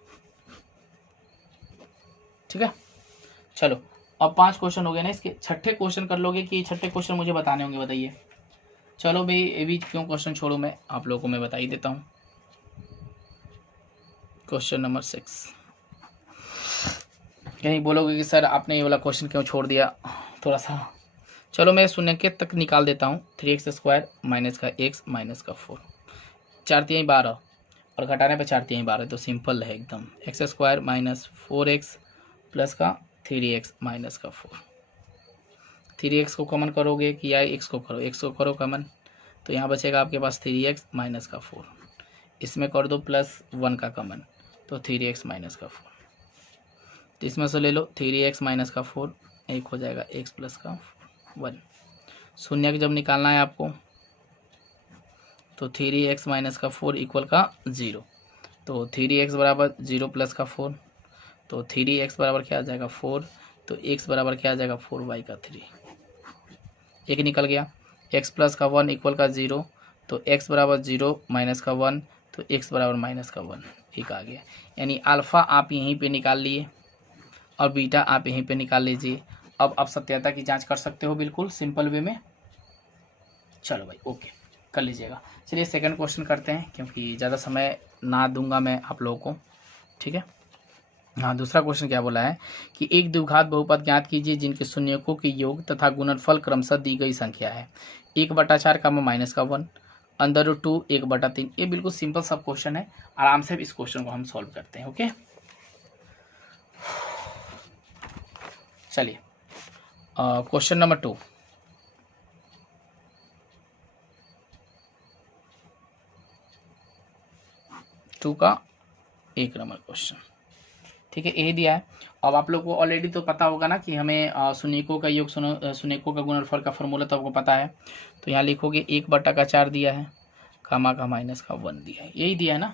ठीक है, चलो अब 5 क्वेश्चन हो गए ना, इसके छठे क्वेश्चन कर लोगे कि छठे क्वेश्चन मुझे बताने होंगे बताइए। चलो भाई ये भी क्यों क्वेश्चन छोड़ो, मैं आप लोगों को मैं बता ही देता हूँ। क्वेश्चन नंबर 6, कहीं बोलोगे कि सर आपने ये वाला क्वेश्चन क्यों छोड़ दिया, थोड़ा सा चलो मैं शून्य तक निकाल देता हूँ। 3x स्क्वायर माइनस का x माइनस का 4, 4 3 12 और घटाने पे 4 3 12, तो सिंपल है एकदम। X square minus 4x plus का 3x माइनस का 4, 3x को कॉमन करोगे कि या x को करो कॉमन, तो यहाँ बचेगा आपके पास 3x माइनस का 4, इसमें कर दो प्लस 1 का कॉमन तो 3x माइनस का 4, तो इसमें से ले लो 3x माइनस का 4, एक हो जाएगा x प्लस का 1। शून्य जब निकालना है आपको तो 3x माइनस का 4 इक्वल का 0, तो 3x बराबर 0 प्लस का 4, तो 3x बराबर क्या आ जाएगा 4, तो x बराबर क्या आ जाएगा 4y का 3, एक निकल गया। x प्लस का 1 इक्वल का 0, तो x बराबर 0 माइनस का 1, तो x बराबर माइनस का 1, एक आ गया। यानी अल्फ़ा आप यहीं पे निकाल लिए और बीटा आप यहीं पे निकाल लीजिए। अब आप सत्यता की जांच कर सकते हो बिल्कुल सिंपल वे में। चलो भाई ओके कर लीजिएगा। चलिए सेकंड क्वेश्चन करते हैं क्योंकि ज़्यादा समय ना दूंगा मैं आप लोगों को। ठीक है, हाँ दूसरा क्वेश्चन क्या बोला है कि एक द्विघात बहुपद ज्ञात कीजिए जिनके शून्यकों के योग तथा गुणनफल क्रमशः दी गई संख्या है 1/4 का माइनस का 1 अंदर रूट 2 1/3। ये बिल्कुल सिंपल सब क्वेश्चन है, आराम से इस क्वेश्चन को हम सॉल्व करते हैं। ओके चलिए क्वेश्चन नंबर 2, का 1 नंबर क्वेश्चन। ठीक है, यही दिया है। अब आप लोग को ऑलरेडी तो पता होगा ना कि हमें शून्यकों का योग शून्यकों का गुणनफल का फॉर्मूला तो आपको पता है। तो यहाँ लिखोगे 1/4 दिया है, कामा का माइनस का 1 दिया है, यही दिया है ना।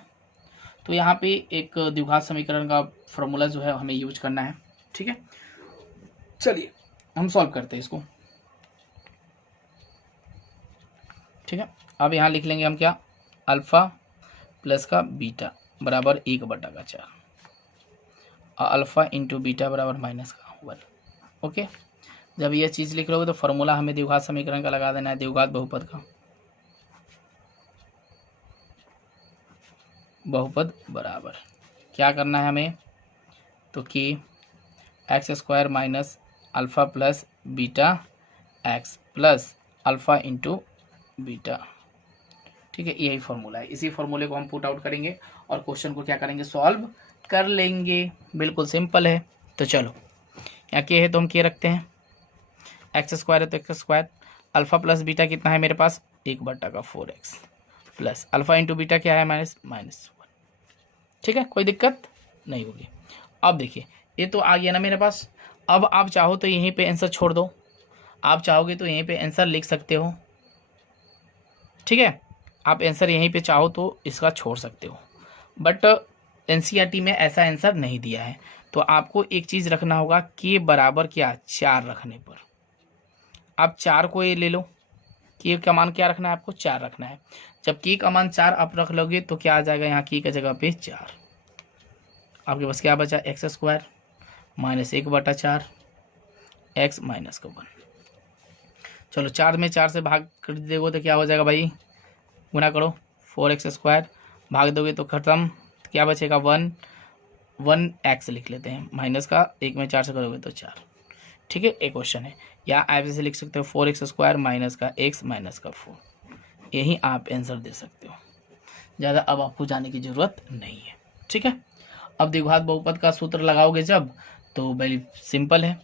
तो यहाँ पे एक द्विघात समीकरण का फॉर्मूला जो है हमें यूज करना है। ठीक है, चलिए हम सॉल्व करते हैं इसको। ठीक है, अब यहाँ लिख लेंगे हम क्या, अल्फा प्लस का बीटा बराबर 1/4 और अल्फा इंटू बीटा बराबर माइनस का 1। ओके, जब ये चीज़ लिख लोगे तो फॉर्मूला हमें द्विघात समीकरण का लगा देना है, द्विघात बहुपद का। बहुपद बराबर क्या करना है हमें, तो कि x² minus alpha plus beta x plus alpha into beta. ठीक है, यही फॉर्मूला है। इसी फॉर्मूले को हम पुट आउट करेंगे और क्वेश्चन को क्या करेंगे, सॉल्व कर लेंगे। बिल्कुल सिंपल है। तो चलो यहाँ के है तो हम के रखते हैं, x² है तो x², अल्फ़ा प्लस बीटा कितना है मेरे पास 1/4x plus alpha into beta क्या है -1। ठीक है, कोई दिक्कत नहीं होगी। अब देखिए ये तो आ गया ना मेरे पास। अब आप चाहो तो यहीं पे आंसर छोड़ दो, आप चाहोगे तो यहीं पे आंसर लिख सकते हो। ठीक है, आप आंसर यहीं पे चाहो तो इसका छोड़ सकते हो, बट एनसीईआरटी में ऐसा आंसर नहीं दिया है। तो आपको एक चीज़ रखना होगा, के बराबर क्या 4 रखने पर आप 4 को ये ले लो, के का मान क्या रखना है आपको 4 रखना है। जब के का मान 4 आप रख लोगे तो क्या आ जाएगा, यहाँ के का जगह पे 4, आपके पास क्या बचा x² माइनस 1/4 x माइनस का 1। चलो 4 में 4 से भाग कर दोगे तो क्या हो जाएगा भाई, गुना करो 4x² भाग दोगे तो खत्म, क्या बचेगा 1x लिख लेते हैं, माइनस का 1 में 4 से करोगे तो 4। ठीक है, एक क्वेश्चन है, या आप ऐसे लिख सकते हो 4x² माइनस का x माइनस का 4, यही आप आंसर दे सकते हो। ज़्यादा अब आपको जाने की ज़रूरत नहीं है। ठीक है, अब द्विघात बहुपद का सूत्र लगाओगे जब, तो वेरी सिंपल है,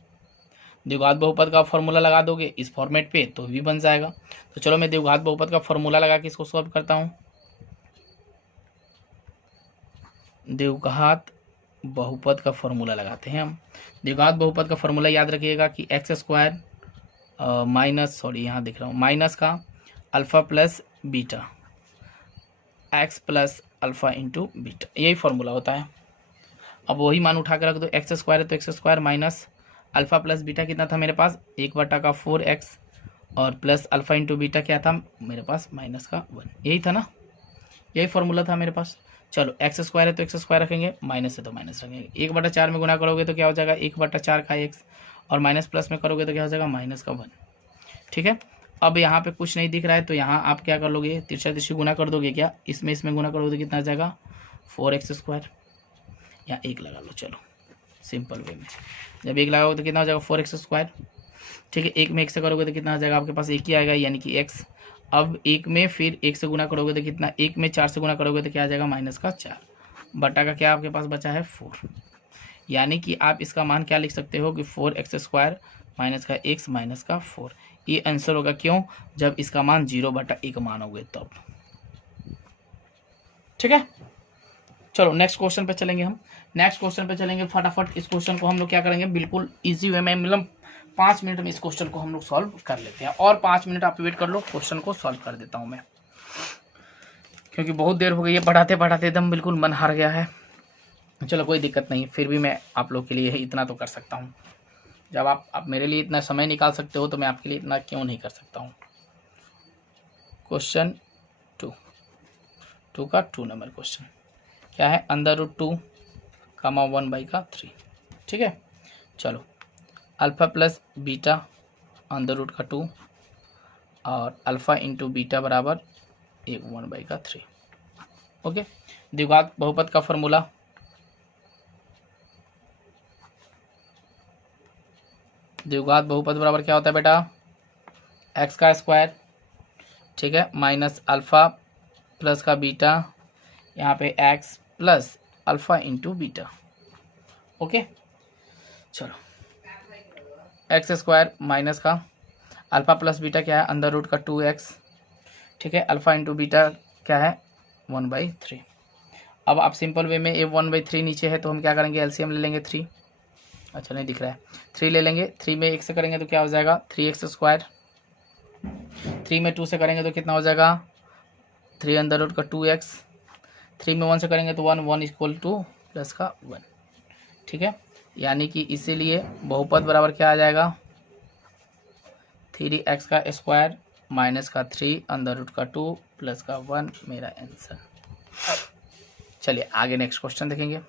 द्विघात बहुपद का फॉर्मूला लगा दोगे इस फॉर्मेट पे तो भी बन जाएगा। तो चलो मैं द्विघात बहुपद का फॉर्मूला लगा के इसको सॉल्व करता हूँ। द्विघात बहुपद का फॉर्मूला लगाते हैं हम। द्विघात बहुपद का फॉर्मूला याद रखिएगा कि x² माइनस, सॉरी यहाँ दिख रहा हूँ, माइनस का alpha plus beta x plus alpha into beta, यही फॉर्मूला होता है। अब वही मान उठा कर रख दो, x² है तो x² minus alpha plus beta कितना था मेरे पास 1/4x और प्लस अल्फ़ा इंटू बीटा क्या था मेरे पास माइनस का 1, यही था ना, यही फॉर्मूला था मेरे पास। चलो x² है तो x² रखेंगे, माइनस है तो माइनस रखेंगे, 1/4 में गुना करोगे तो क्या हो जाएगा 1/4 का x और माइनस प्लस में करोगे तो क्या हो जाएगा माइनस का 1। ठीक है, अब यहाँ पे कुछ नहीं दिख रहा है तो यहाँ आप क्या कर लोगे, तिरछा तिरछी गुना कर दोगे, क्या इसमें गुना करोगे तो कितना आ जाएगा 4x², या 1 लगा लो। चलो सिंपल वे में जब 1 लगाओगे तो कितना हो जाएगा 4x²। ठीक है, 1 में 1 से करोगे तो कितना आ जाएगा आपके पास 1 ही आएगा, यानी कि x। अब 1 में फिर 1 से गुना करोगे तो कितना, 1 में 4 से गुना करोगे तो क्या आ जाएगा माइनस का 4 बटा का क्या आपके पास बचा है 4, यानी कि आप इसका मान क्या लिख सकते हो कि 4x² माइनस का x माइनस का 4। ये आंसर होगा, क्यों, जब इसका मान 0/1 मानोगे तब। ठीक है, चलो नेक्स्ट क्वेश्चन पे चलेंगे हम। नेक्स्ट क्वेश्चन पे चलेंगे फटाफट। इस क्वेश्चन को हम लोग क्या करेंगे, बिल्कुल इजी वे में, मतलब 5 मिनट में इस क्वेश्चन को हम लोग सॉल्व कर लेते हैं। और 5 मिनट आप वेट कर लो, क्वेश्चन को सॉल्व कर देता हूँ मैं, क्योंकि बहुत देर हो गई है पढ़ाते पढ़ाते, एकदम बिल्कुल मन हार गया है। चलो कोई दिक्कत नहीं, फिर भी मैं आप लोग के लिए इतना तो कर सकता हूँ। जब आप मेरे लिए इतना समय निकाल सकते हो तो मैं आपके लिए इतना क्यों नहीं कर सकता हूँ। क्वेश्चन 2 का 2 नंबर क्वेश्चन क्या है, √2, 1/3। ठीक है, चलो अल्फ़ा प्लस बीटा √2 और अल्फ़ा इंटू बीटा बराबर 1/3। ओके, द्विघात बहुपद का फॉर्मूला, द्विघात बहुपद बराबर क्या होता है बेटा, x का स्क्वायर, ठीक है, माइनस अल्फ़ा प्लस का बीटा, यहाँ पे x plus alpha into beta. Okay, चलो x² माइनस का अल्फ़ा प्लस बीटा क्या है √2x, ठीक है, अल्फ़ा इंटू बीटा क्या है 1/3। अब आप सिंपल वे में, ए 1/3 नीचे है तो हम क्या करेंगे, एलसीएम ले लेंगे 3, अच्छा नहीं दिख रहा है, 3 ले लेंगे, 3 में 1 से करेंगे तो क्या हो जाएगा 3x², 3 में 2 से करेंगे तो कितना हो जाएगा 3 अंडर रूट का 2x, 3 में 1 से करेंगे तो 1 इक्वल टू प्लस का 1, ठीक है। यानी कि इसीलिए बहुपद बराबर क्या आ जाएगा 3x² माइनस का 3 अंडर रूट का 2 प्लस का 1 मेरा आंसर। चलिए आगे नेक्स्ट क्वेश्चन देखेंगे।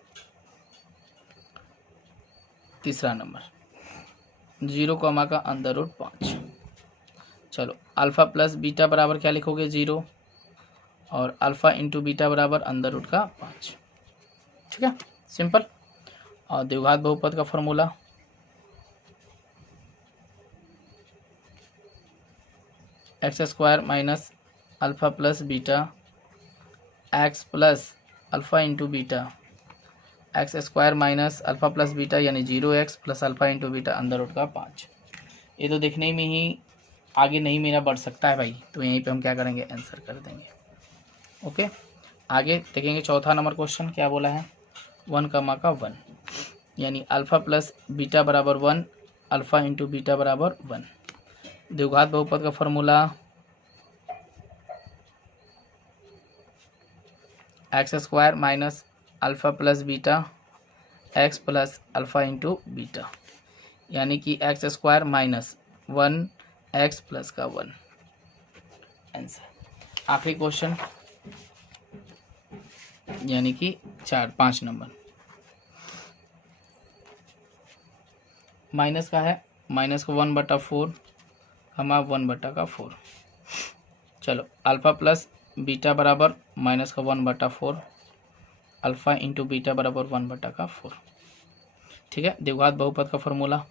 तीसरा नंबर 0 का अंडर रूट 5। चलो अल्फ़ा प्लस बीटा बराबर क्या लिखोगे 0 और अल्फ़ा इंटू बीटा बराबर अंडर रूट का 5, ठीक है सिंपल। और द्विघात बहुपद का formula x² minus alpha plus beta x plus alpha into beta x² minus alpha plus beta यानी 0x plus alpha into beta under root का 5। ये तो देखने में ही आगे नहीं मेरा बढ़ सकता है भाई, तो यहीं पे हम क्या करेंगे आंसर कर देंगे। ओके आगे देखेंगे चौथा नंबर क्वेश्चन क्या बोला है 1 का 1 यानी अल्फ़ा प्लस बीटा बराबर 1 अल्फ़ा इंटू बीटा बराबर 1। द्विघात बहुपद का formula x² minus alpha plus beta x plus alpha into beta यानी कि x² माइनस 1x प्लस का 1 आंसर। आखिरी क्वेश्चन यानी कि 5 नंबर माइनस का है, माइनस का 1/4 हमा 1/4। चलो अल्फ़ा प्लस बीटा बराबर माइनस का 1/4 अल्फ़ा इंटू बीटा बराबर 1/4, ठीक है। द्विघात बहुपद का फॉर्मूला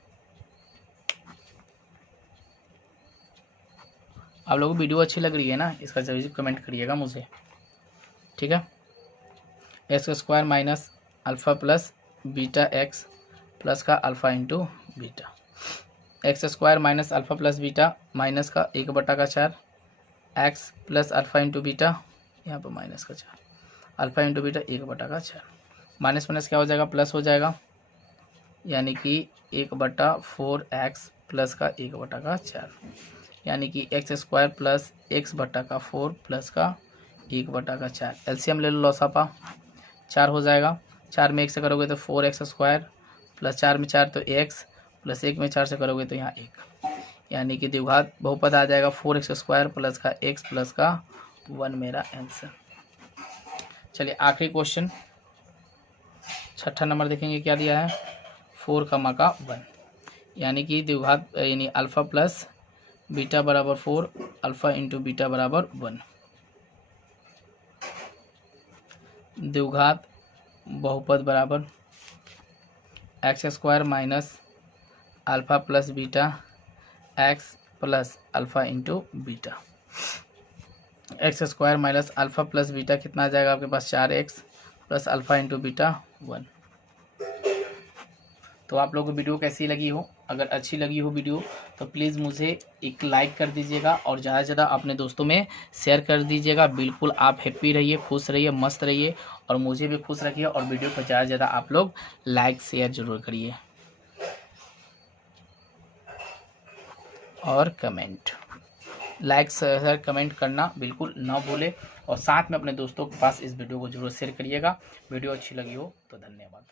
आप लोगों को वीडियो अच्छी लग रही है ना, इसका जरूर कमेंट करिएगा मुझे, ठीक है। x² minus alpha plus beta x plus का alpha into beta x² minus alpha plus beta minus का 1/4 x plus alpha into beta यहाँ पर माइनस का 4 alpha into beta 1/4 minus minus क्या हो जाएगा प्लस हो जाएगा यानी कि 1/4x प्लस का 1/4 यानी कि x² प्लस x/4 प्लस का 1/4। एलसीएम ले लो लौसापा 4 हो जाएगा, 4 में 1 से करोगे तो 4x² प्लस 4 में 4 तो x प्लस 1 में 4 से करोगे तो यहाँ 1 यानी कि द्विघात बहुपद आ जाएगा 4x² प्लस का x प्लस का 1 मेरा आंसर। चलिए आखिरी क्वेश्चन 6ठा नंबर देखेंगे क्या दिया है 4 का 1 यानी कि द्विघात यानी अल्फ़ा प्लस बीटा बराबर 4 अल्फ़ा इंटू बीटा बराबर 1। द्विघात बहुपद बराबर x² minus alpha plus beta x plus alpha into beta x² minus alpha plus beta कितना आ जाएगा आपके पास 4x plus alpha into beta 1। तो आप लोगों को वीडियो कैसी लगी हो, अगर अच्छी लगी हो वीडियो तो प्लीज़ मुझे एक लाइक कर दीजिएगा और ज़्यादा से ज़्यादा अपने दोस्तों में शेयर कर दीजिएगा। बिल्कुल आप हैप्पी रहिए, खुश रहिए, मस्त रहिए और मुझे भी खुश रखिए और वीडियो को ज़्यादा से ज़्यादा आप लोग लाइक शेयर ज़रूर करिए और कमेंट, लाइक शेयर कमेंट करना बिल्कुल ना भूले और साथ में अपने दोस्तों के पास इस वीडियो को जरूर शेयर करिएगा। वीडियो अच्छी लगी हो तो धन्यवाद।